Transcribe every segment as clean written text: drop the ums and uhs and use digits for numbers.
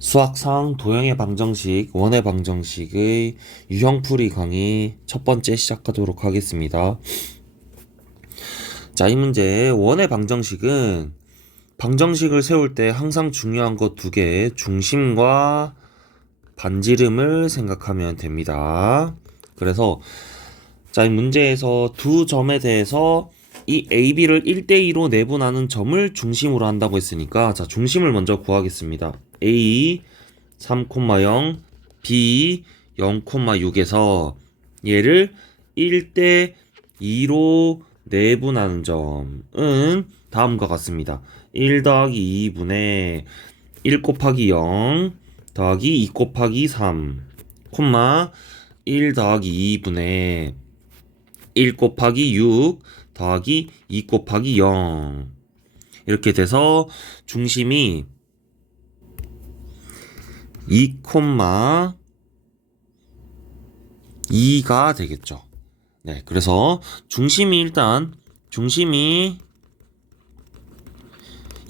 수학상 도형의 방정식, 원의 방정식의 유형풀이 강의 첫 번째 시작하도록 하겠습니다. 자, 이 문제 원의 방정식은 방정식을 세울 때 항상 중요한 것 두 개, 중심과 반지름을 생각하면 됩니다. 그래서 자, 이 문제에서 두 점에 대해서 이 AB를 1대2로 내분하는 점을 중심으로 한다고 했으니까 자, 중심을 먼저 구하겠습니다. A 3,0, B 0,6에서 얘를 1대2로 내분하는 점은 다음과 같습니다. 1 더하기 2분의 1 곱하기 0 더하기 2 곱하기 3, 1 더하기 2분의 1 곱하기 6 더하기 2 곱하기 0 이렇게 돼서 중심이 2,2가 되겠죠. 네, 그래서 중심이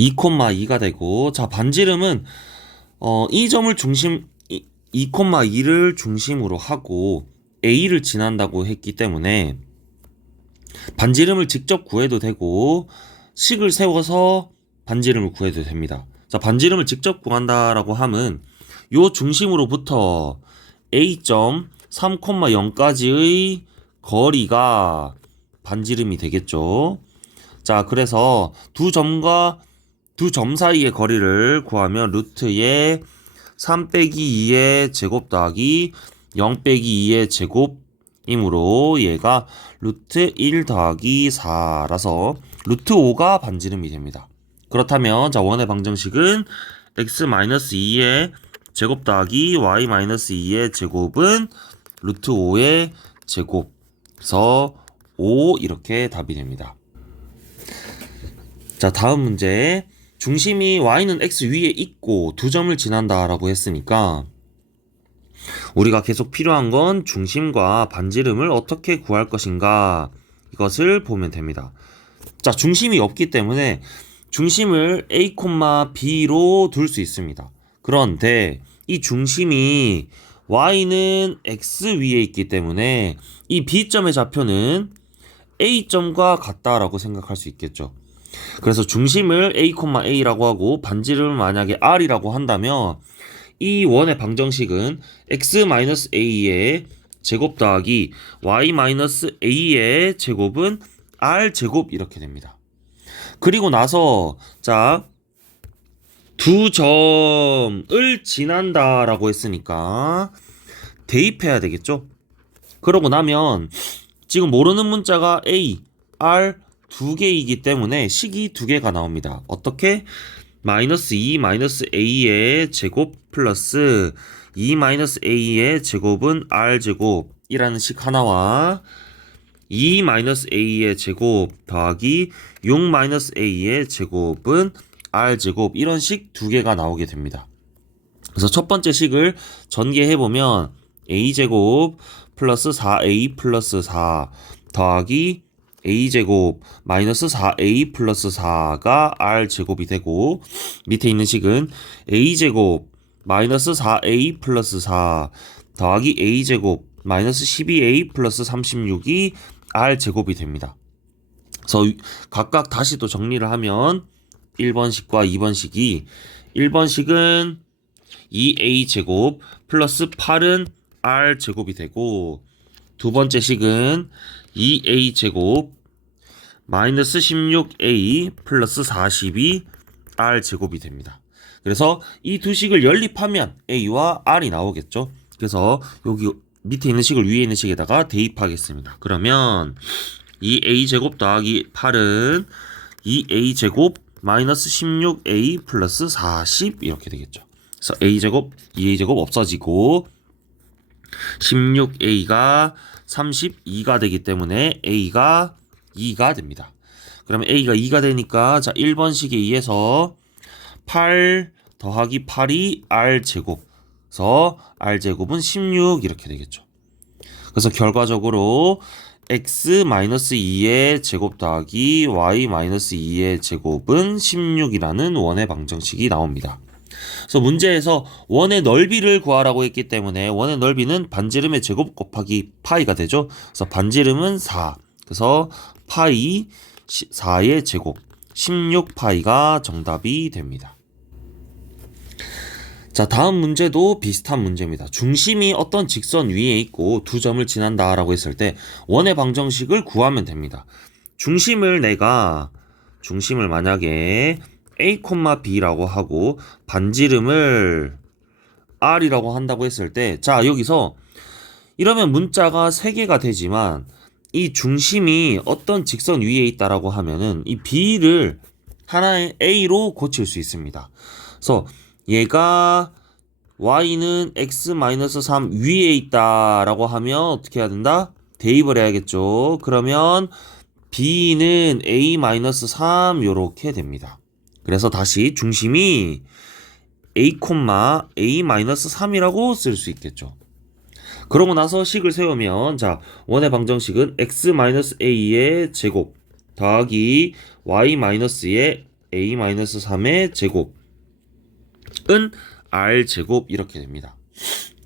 2,2가 되고, 자, 반지름은 이 점을 2,2를 중심으로 하고 A를 지난다고 했기 때문에 반지름을 직접 구해도 되고 식을 세워서 반지름을 구해도 됩니다. 자, 반지름을 직접 구한다라고 하면 요 중심으로부터 A점 3,0까지의 거리가 반지름이 되겠죠. 자, 그래서 두 점 사이의 거리를 구하면 루트의 3 빼기 2의 제곱 더하기 0 빼기 2의 제곱이므로 얘가 루트 1 더하기 4라서 루트 5가 반지름이 됩니다. 그렇다면 자, 원의 방정식은 x-2의 제곱 더하기 y-2의 제곱은 루트 5의 제곱에서 5 이렇게 답이 됩니다. 자, 다음 문제. 중심이 y는 x 위에 있고 두 점을 지난다 라고 했으니까 우리가 계속 필요한 건 중심과 반지름을 어떻게 구할 것인가 이것을 보면 됩니다. 자, 중심이 없기 때문에 중심을 a, b로 둘 수 있습니다. 그런데 이 중심이 y는 x 위에 있기 때문에 이 b점의 좌표는 a점과 같다라고 생각할 수 있겠죠. 그래서 중심을 a, a라고 하고 반지름을 만약에 r이라고 한다면 이 원의 방정식은 x-a의 제곱 더하기 y-a의 제곱은 r제곱 이렇게 됩니다. 그리고 나서 자, 두 점을 지난다라고 했으니까 대입해야 되겠죠. 그러고 나면 지금 모르는 문자가 a, r 두 개이기 때문에 식이 두 개가 나옵니다. 어떻게? 마이너스 2 마이너스 a의 제곱 플러스 2 마이너스 a의 제곱은 r제곱이라는 식 하나와 2 마이너스 a의 제곱 더하기 6 마이너스 a의 제곱은 r제곱 이런 식 두 개가 나오게 됩니다. 그래서 첫 번째 식을 전개해보면 a제곱 플러스 4a 플러스 4 더하기 a제곱 마이너스 4a 플러스 4가 r제곱이 되고 밑에 있는 식은 a제곱 마이너스 4a 플러스 4 더하기 a제곱 마이너스 12a 플러스 36이 r제곱이 됩니다. 그래서 각각 다시 또 정리를 하면 1번식과 2번식이 1번식은 2a제곱 플러스 8은 r제곱이 되고 두 번째 식은 2a제곱 마이너스 16a 플러스 40이 r제곱이 됩니다. 그래서 이 두 식을 연립하면 a와 r이 나오겠죠. 그래서 여기 밑에 있는 식을 위에 있는 식에다가 대입하겠습니다. 그러면 2a제곱 더하기 8은 2a제곱 마이너스 16a 플러스 40 이렇게 되겠죠. 그래서 a제곱, 2a제곱 없어지고 16a가 32가 되기 때문에 a가 2가 됩니다. 그러면 a가 2가 되니까 자 1번식에 의해서 8 더하기 8이 r제곱 그래서 r제곱은 16 이렇게 되겠죠. 그래서 결과적으로 x-2의 제곱 더하기 y-2의 제곱은 16이라는 원의 방정식이 나옵니다. 그래서 문제에서 원의 넓이를 구하라고 했기 때문에 원의 넓이는 반지름의 제곱 곱하기 파이가 되죠. 그래서 반지름은 4. 그래서 파이 4의 제곱 16파이가 정답이 됩니다. 자, 다음 문제도 비슷한 문제입니다. 중심이 어떤 직선 위에 있고 두 점을 지난다 라고 했을 때 원의 방정식을 구하면 됩니다. 중심을 만약에 A, B라고 하고 반지름을 R이라고 한다고 했을 때, 자, 여기서 이러면 문자가 3개가 되지만 이 중심이 어떤 직선 위에 있다라고 하면은 이 B를 하나의 A로 고칠 수 있습니다. 그래서 얘가 Y는 X-3 위에 있다라고 하면 어떻게 해야 된다? 대입을 해야겠죠. 그러면 B는 A-3 요렇게 됩니다. 그래서 다시 중심이 A,A-3이라고 쓸 수 있겠죠. 그러고 나서 식을 세우면 자, 원의 방정식은 X-A의 제곱 더하기 Y-의 A-3의 제곱은 R제곱 이렇게 됩니다.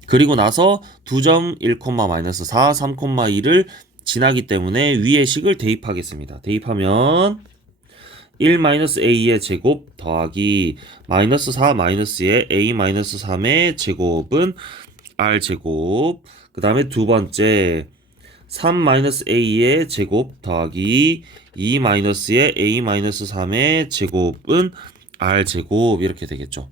그리고 나서 2점 1,-4, 3,2를 지나기 때문에 위의 식을 대입하겠습니다. 대입하면 1-a의 제곱 더하기 -4-의 a-3의 제곱은 r제곱. 그 다음에 두 번째 3-a의 제곱 더하기 2-의 a-3의 제곱은 r제곱 이렇게 되겠죠.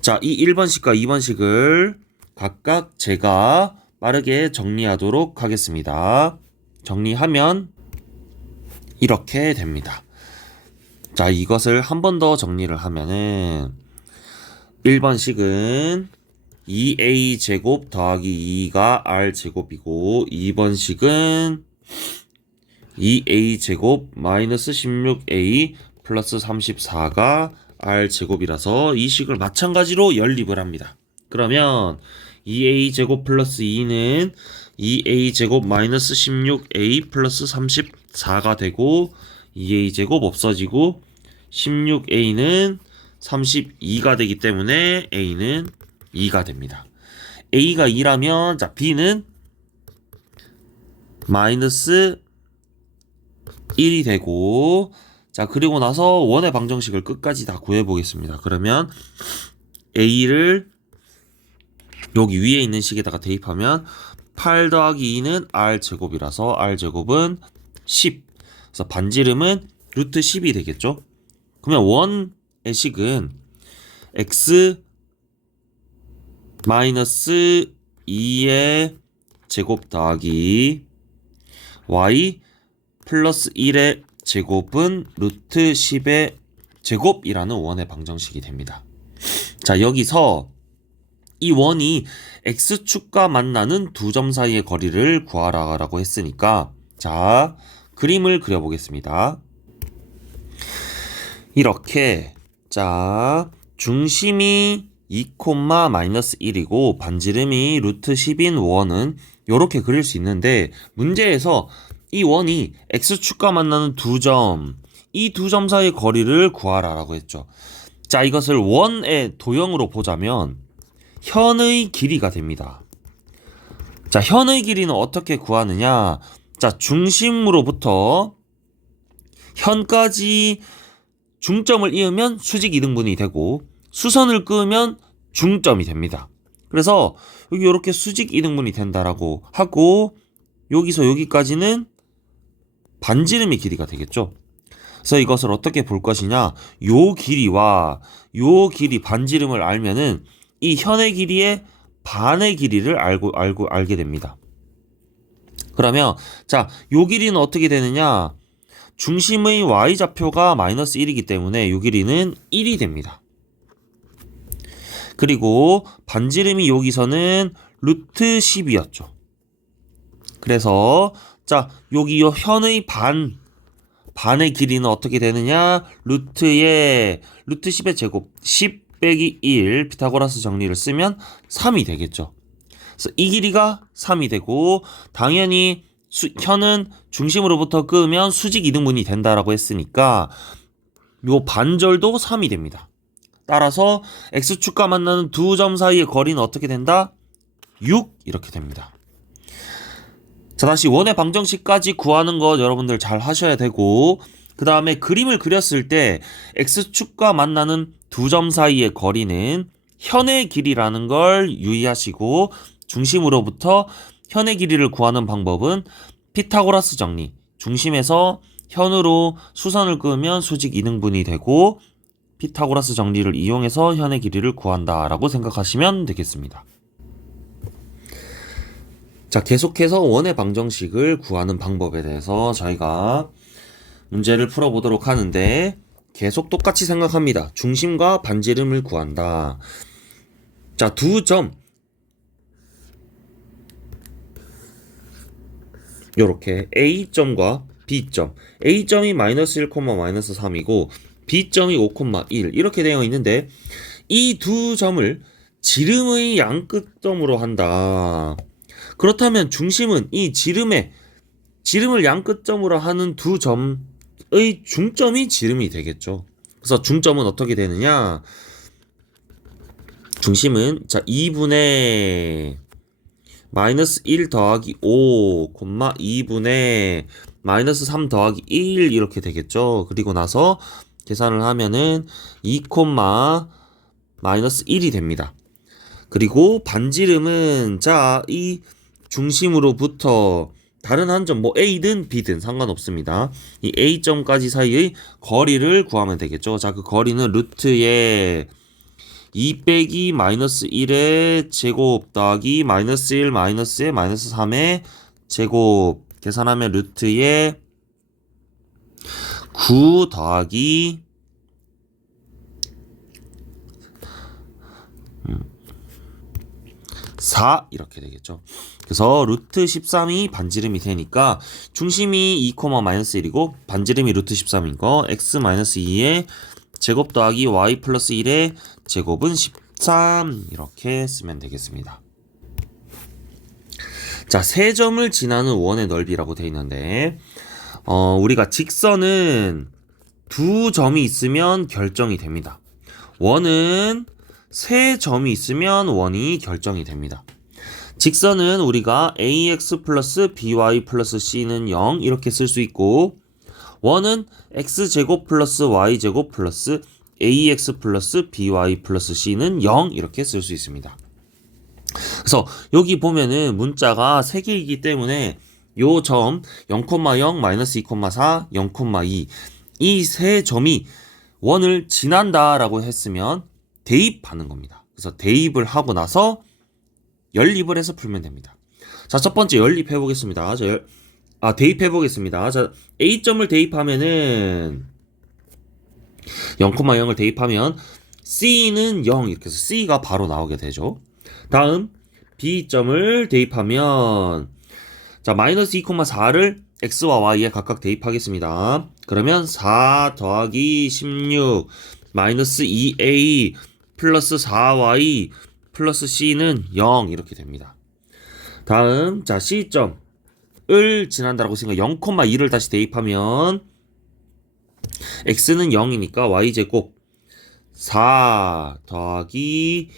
자, 이 1번식과 2번식을 각각 제가 빠르게 정리하도록 하겠습니다. 정리하면 이렇게 됩니다. 자, 이것을 한 번 더 정리를 하면은 1번식은 2a제곱 더하기 2가 r제곱이고 2번식은 2a제곱 마이너스 16a 플러스 34가 r제곱이라서 이 식을 마찬가지로 연립을 합니다. 그러면 2a제곱 플러스 2는 2a제곱 마이너스 16a 플러스 34가 되고 2a제곱 없어지고 16a는 32가 되기 때문에 a는 2가 됩니다. a가 2라면 자, b는 마이너스 1이 되고 자, 그리고 나서 원의 방정식을 끝까지 다 구해보겠습니다. 그러면 a를 여기 위에 있는 식에다가 대입하면 8 더하기 2는 r제곱이라서 r제곱은 10. 그래서 반지름은 루트 10이 되겠죠. 그러면 원의 식은 x 마이너스 2의 제곱 더하기 y 플러스 1의 제곱은 루트 10의 제곱이라는 원의 방정식이 됩니다. 자, 여기서 이 원이 x축과 만나는 두 점 사이의 거리를 구하라고 했으니까 자, 그림을 그려보겠습니다. 이렇게 자, 중심이 2,-1이고 반지름이 루트 10인 원은 이렇게 그릴 수 있는데 문제에서 이 원이 x축과 만나는 두 점, 이 두 점 사이의 거리를 구하라라고 했죠. 자, 이것을 원의 도형으로 보자면 현의 길이가 됩니다. 자, 현의 길이는 어떻게 구하느냐? 자, 중심으로부터 현까지 중점을 이으면 수직 이등분이 되고 수선을 그으면 중점이 됩니다. 그래서 여기 이렇게 수직 이등분이 된다라고 하고 여기서 여기까지는 반지름의 길이가 되겠죠. 그래서 이것을 어떻게 볼 것이냐? 요 길이와 요 길이 반지름을 알면은 이 현의 길이의 반의 길이를 알게 됩니다. 그러면 자, 요 길이는 어떻게 되느냐? 중심의 y좌표가 마이너스 1이기 때문에 요 길이는 1이 됩니다. 그리고 반지름이 여기서는 루트 10이었죠. 그래서 자, 여기 요 현의 반의 길이는 어떻게 되느냐? 루트 10의 제곱 10 빼기 1 피타고라스 정리를 쓰면 3이 되겠죠. 그래서 이 길이가 3이 되고 당연히 현은 중심으로부터 끄면 수직 이등분이 된다라고 했으니까 요 반절도 3이 됩니다. 따라서 x축과 만나는 두 점 사이의 거리는 어떻게 된다? 6 이렇게 됩니다. 자, 다시 원의 방정식까지 구하는 것 여러분들 잘 하셔야 되고, 그 다음에 그림을 그렸을 때 x축과 만나는 두 점 사이의 거리는 현의 길이라는 걸 유의하시고, 중심으로부터 현의 길이를 구하는 방법은 피타고라스 정리, 중심에서 현으로 수선을 그으면 수직 이등분이 되고 피타고라스 정리를 이용해서 현의 길이를 구한다라고 생각하시면 되겠습니다. 자, 계속해서 원의 방정식을 구하는 방법에 대해서 저희가 문제를 풀어보도록 하는데, 계속 똑같이 생각합니다. 중심과 반지름을 구한다. 자, 두 점, 요렇게 A점과 B점, A점이 마이너스 1, 마이너스 3이고 B점이 5, 1 이렇게 되어 있는데, 이 두 점을 지름의 양끝점으로 한다. 그렇다면 중심은 이 지름을 양끝점으로 하는 두 점의 중점이 지름이 되겠죠. 그래서 중점은 어떻게 되느냐? 중심은 자 2분의 마이너스 1 더하기 5, 2분의 마이너스 3 더하기 1 이렇게 되겠죠. 그리고 나서 계산을 하면은 2, 마이너스 1이 됩니다. 그리고 반지름은 자 이 중심으로부터 다른 한 점, 뭐 A든 B든 상관없습니다. 이 A점까지 사이의 거리를 구하면 되겠죠. 자, 그 거리는 루트에 2 빼기 마이너스 1의 제곱 더하기 마이너스 1 마이너스의 마이너스 3의 제곱 계산하면 루트에 9 더하기 4 이렇게 되겠죠. 그래서 루트 13이 반지름이 되니까 중심이 2, 마이너스 1이고 반지름이 루트 13인 거 x 마이너스 2의 제곱 더하기 y 플러스 1의 제곱은 13 이렇게 쓰면 되겠습니다. 자, 세 점을 지나는 원의 넓이라고 되어 있는데 우리가 직선은 두 점이 있으면 결정이 됩니다. 원은 세 점이 있으면 원이 결정이 됩니다. 직선은 우리가 ax 플러스 by 플러스 c는 0 이렇게 쓸 수 있고, 원은 x제곱 플러스 y제곱 플러스 ax 플러스 by 플러스 c는 0 이렇게 쓸 수 있습니다. 그래서 여기 보면은 문자가 3개이기 때문에 요 점 0,0, 마이너스 2,4, 0,2 이 세 점이 원을 지난다라고 했으면 대입하는 겁니다. 그래서 대입을 하고 나서 연립을 해서 풀면 됩니다. 자, 첫 번째 연립해 보겠습니다. 대입해 보겠습니다. 자, A점을 대입하면은 0,0을 대입하면 C는 0 이렇게 해서 C가 바로 나오게 되죠. 다음 B점을 대입하면 자, 마이너스 2,4를 X와 Y에 각각 대입하겠습니다. 그러면 4 더하기 16 마이너스 2A 플러스 4Y 플러스 C는 0 이렇게 됩니다. 다음 자 C점을 지난다라고 생각 0,2를 다시 대입하면 X는 0이니까 Y제곱 4 더하기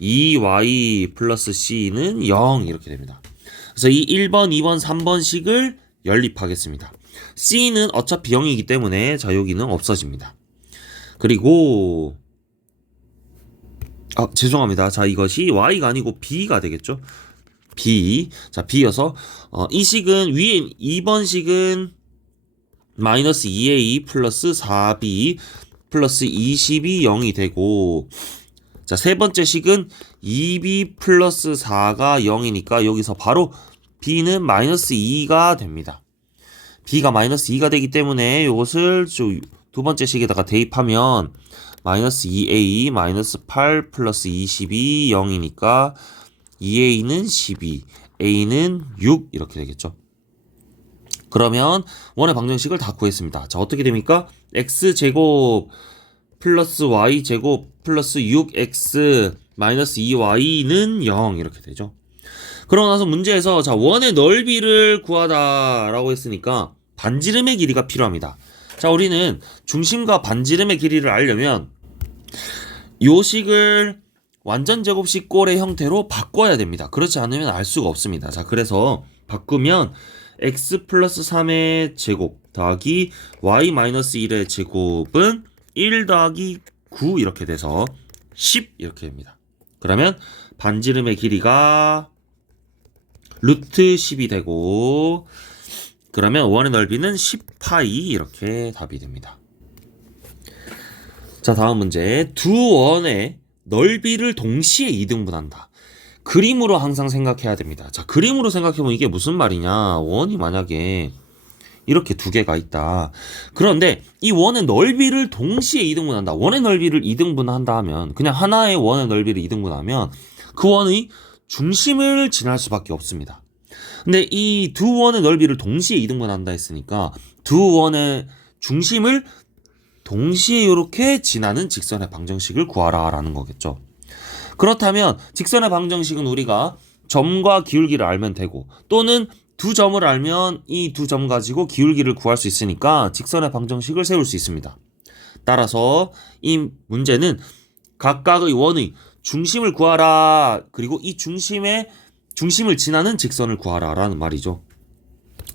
2Y 플러스 C는 0 이렇게 됩니다. 그래서 이 1번, 2번, 3번식을 연립하겠습니다. C는 어차피 0이기 때문에 자 여기는 없어집니다. 그리고 죄송합니다. 자, 이것이 Y가 아니고 B가 되겠죠. B. 자, B여서 이 식은 위에 2번 식은 마이너스 2A 플러스 4B 플러스 20이 0이 되고, 자, 세 번째 식은 2B 플러스 4가 0이니까 여기서 바로 B는 마이너스 2가 됩니다. B가 마이너스 2가 되기 때문에 이것을 두 번째 식에다가 대입하면 마이너스 2A 마이너스 8 플러스 20이 0이니까 2A는 12, A는 6 이렇게 되겠죠. 그러면 원의 방정식을 다 구했습니다. 자, 어떻게 됩니까? X제곱 플러스 Y제곱 플러스 6X 마이너스 2Y는 0 이렇게 되죠. 그러고 나서 문제에서 자, 원의 넓이를 구하다라고 했으니까 반지름의 길이가 필요합니다. 자, 우리는 중심과 반지름의 길이를 알려면 요 식을 완전 제곱식 꼴의 형태로 바꿔야 됩니다. 그렇지 않으면 알 수가 없습니다. 자, 그래서 바꾸면 x 플러스 3의 제곱 더하기 y 마이너스 1의 제곱은 1 더하기 9 이렇게 돼서 10 이렇게 됩니다. 그러면 반지름의 길이가 루트 10이 되고, 그러면 원의 넓이는 10파이 이렇게 답이 됩니다. 자, 다음 문제. 두 원의 넓이를 동시에 이등분한다. 그림으로 항상 생각해야 됩니다. 자, 그림으로 생각해보면 이게 무슨 말이냐. 원이 만약에 이렇게 두 개가 있다. 그런데 이 원의 넓이를 동시에 이등분한다. 원의 넓이를 이등분한다 하면, 그냥 하나의 원의 넓이를 이등분하면 그 원의 중심을 지날 수밖에 없습니다. 근데 이 두 원의 넓이를 동시에 이등분한다 했으니까 두 원의 중심을 동시에 이렇게 지나는 직선의 방정식을 구하라 라는 거겠죠. 그렇다면 직선의 방정식은 우리가 점과 기울기를 알면 되고, 또는 두 점을 알면 이 두 점 가지고 기울기를 구할 수 있으니까 직선의 방정식을 세울 수 있습니다. 따라서 이 문제는 각각의 원의 중심을 구하라, 그리고 이 중심을 지나는 직선을 구하라 라는 말이죠.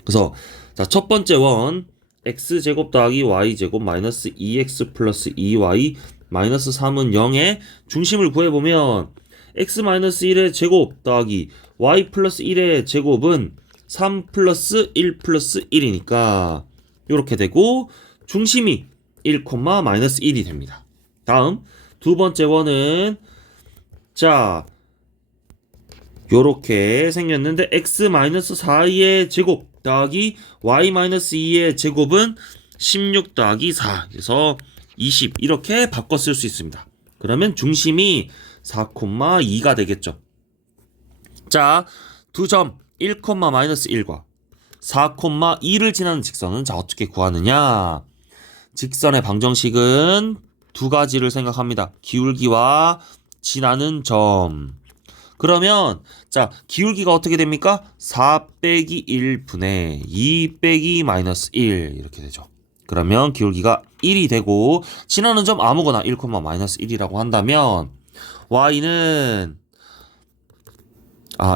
그래서 자, 첫 번째 원 x제곱 더하기 y제곱 마이너스 2x 플러스 2y 마이너스 3은 0의 중심을 구해보면 x 마이너스 1의 제곱 더하기 y 플러스 1의 제곱은 3 플러스 1 플러스 1이니까 이렇게 되고, 중심이 1, 마이너스 1이 됩니다. 다음 두 번째 원은 자, 요렇게 생겼는데 x 마이너스 4의 제곱 더하기 y 마이너스 2의 제곱은 16 더하기 4, 그래서 20 이렇게 바꿔 쓸 수 있습니다. 그러면 중심이 4,2가 되겠죠. 자, 두 점 1, 마이너스 1과 4,2를 지나는 직선은 자 어떻게 구하느냐. 직선의 방정식은 두 가지를 생각합니다. 기울기와 지나는 점. 그러면 자, 기울기가 어떻게 됩니까? 4 빼기 1분의 2 빼기 마이너스 1 이렇게 되죠. 그러면 기울기가 1이 되고, 지나는 점 아무거나 1, 마이너스 1이라고 한다면 y는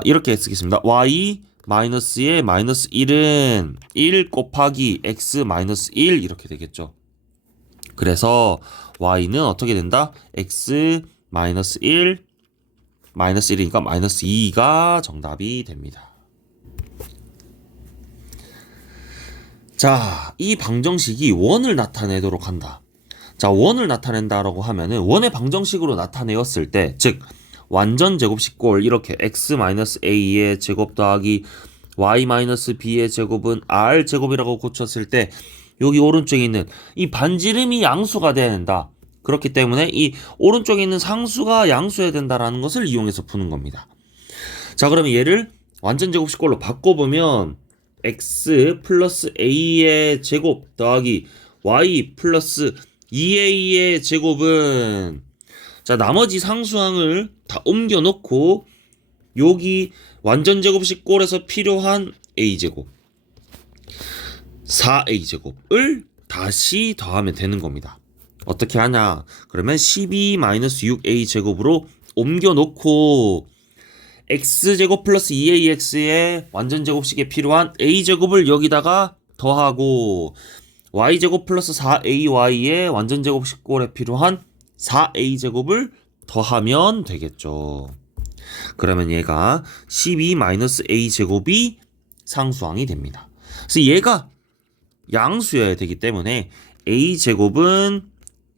이렇게 쓰겠습니다. y 마이너스의 마이너스 1은 1 곱하기 x 마이너스 1 이렇게 되겠죠. 그래서 y는 어떻게 된다? x 마이너스 1 마이너스 1이니까 마이너스 2가 정답이 됩니다. 자, 이 방정식이 원을 나타내도록 한다. 자, 원을 나타낸다라고 하면은 원의 방정식으로 나타내었을 때, 즉 완전 제곱식 꼴 이렇게 x-a의 제곱 더하기 y-b의 제곱은 r 제곱이라고 고쳤을 때 여기 오른쪽에 있는 이 반지름이 양수가 돼야 된다. 그렇기 때문에 이 오른쪽에 있는 상수가 양수해야 된다라는 것을 이용해서 푸는 겁니다. 자, 그러면 얘를 완전 제곱식 꼴로 바꿔보면 x 플러스 a의 제곱 더하기 y 플러스 2a의 제곱은, 자, 나머지 상수항을 다 옮겨 놓고 여기 완전 제곱식 꼴에서 필요한 a제곱 4a제곱을 다시 더하면 되는 겁니다. 어떻게 하냐? 그러면 12-6a제곱으로 옮겨 놓고 x제곱 플러스 2ax의 완전 제곱식에 필요한 a제곱을 여기다가 더하고 y제곱 플러스 4ay의 완전 제곱식 꼴에 필요한 4a제곱을 더하면 되겠죠. 그러면 얘가 12-a제곱이 상수항이 됩니다. 그래서 얘가 양수여야 되기 때문에 a제곱은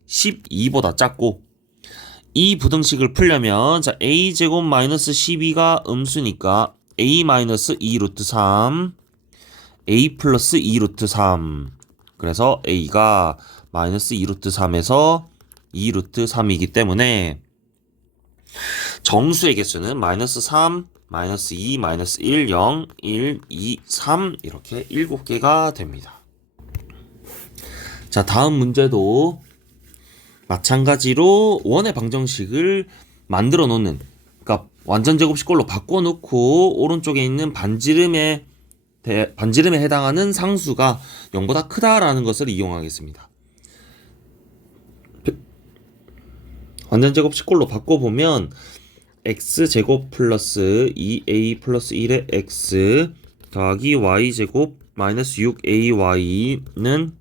12보다 작고, 이 부등식을 풀려면 자, a제곱 마이너스 12가 음수니까 a 마이너스 2 루트 3 a 플러스 2 루트 3, 그래서 a가 마이너스 2 루트 3에서 2 루트 3이기 때문에 정수의 개수는 마이너스 3, 마이너스 2, 마이너스 1, 0, 1, 2, 3 이렇게 7개가 됩니다. 자, 다음 문제도 마찬가지로 원의 방정식을 만들어 놓는, 그러니까 완전 제곱식 꼴로 바꿔 놓고 오른쪽에 있는 반지름에 해당하는 상수가 0보다 크다라는 것을 이용하겠습니다. 완전제곱식꼴로 바꿔보면 x제곱 플러스 2a 플러스 1의 x 더하기 y제곱 마이너스 6ay는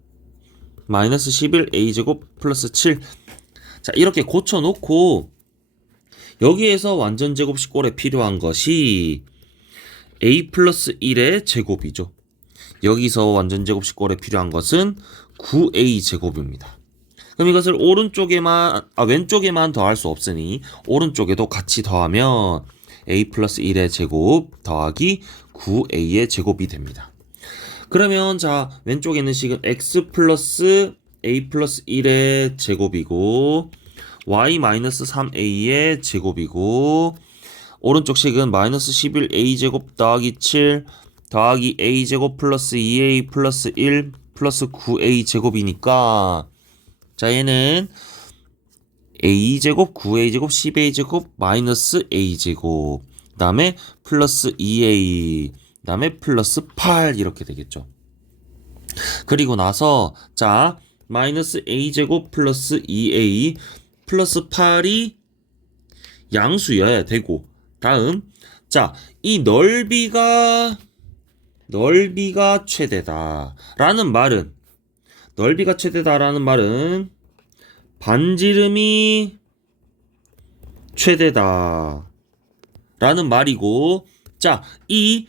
마이너스 11a제곱 플러스 7. 자, 이렇게 고쳐놓고 여기에서 완전제곱식꼴에 필요한 것이 a 플러스 1의 제곱이죠. 여기서 완전제곱식꼴에 필요한 것은 9a제곱입니다. 그럼 이것을 왼쪽에만 더할 수 없으니 오른쪽에도 같이 더하면 a 플러스 1의 제곱 더하기 9a의 제곱이 됩니다. 그러면 자, 왼쪽에 있는 식은 x 플러스 a 플러스 1의 제곱이고 y 마이너스 3a의 제곱이고 오른쪽 식은 마이너스 11a 제곱 더하기 7 더하기 a 제곱 플러스 2a 플러스 1 플러스 9a 제곱이니까 자, 얘는 a제곱, 9a제곱, 10a제곱, 마이너스 a제곱, 그 다음에 플러스 2a, 그 다음에 플러스 8 이렇게 되겠죠. 그리고 나서 자, 마이너스 a제곱 플러스 2a 플러스 8이 양수여야 되고, 다음 자, 이 넓이가 최대다라는 말은 반지름이 최대다라는 말이고, 자, 이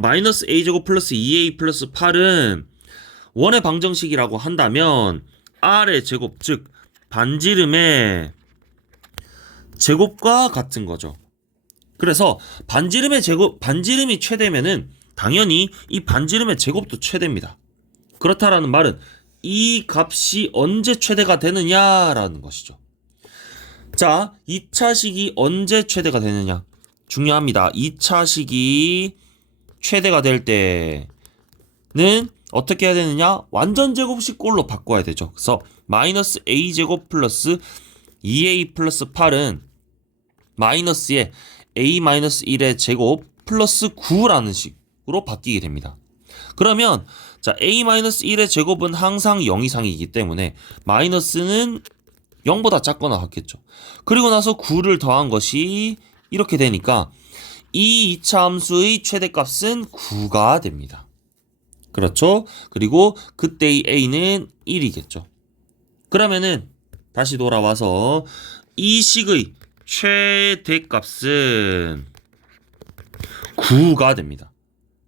마이너스 a제곱 플러스 2a 플러스 8은 원의 방정식이라고 한다면 r의 제곱, 즉 반지름의 제곱과 같은 거죠. 그래서 반지름이 최대면은 당연히 이 반지름의 제곱도 최대입니다. 그렇다라는 말은 이 값이 언제 최대가 되느냐라는 것이죠. 자, 2차식이 언제 최대가 되느냐? 중요합니다. 2차식이 최대가 될 때는 어떻게 해야 되느냐? 완전제곱식꼴로 바꿔야 되죠. 그래서 마이너스 a제곱 플러스 2a 플러스 8은 마이너스에 a 마이너스 1의 제곱 플러스 9라는 식으로 바뀌게 됩니다. 그러면 자, a-1의 제곱은 항상 0 이상이기 때문에 마이너스는 0보다 작거나 같겠죠. 그리고 나서 9를 더한 것이 이렇게 되니까 이 2차 함수의 최대값은 9가 됩니다. 그렇죠? 그리고 그때의 a는 1이겠죠. 그러면은 다시 돌아와서 이 식의 최대값은 9가 됩니다.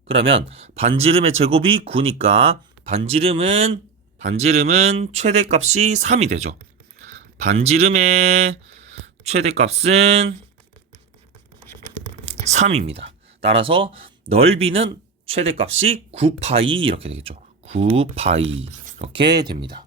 그러면 반지름의 제곱이 9니까 반지름은 최대값이 3이 되죠. 반지름의 최대값은 3입니다. 따라서 넓이는 최대값이 9파이 이렇게 되겠죠. 9파이 이렇게 됩니다.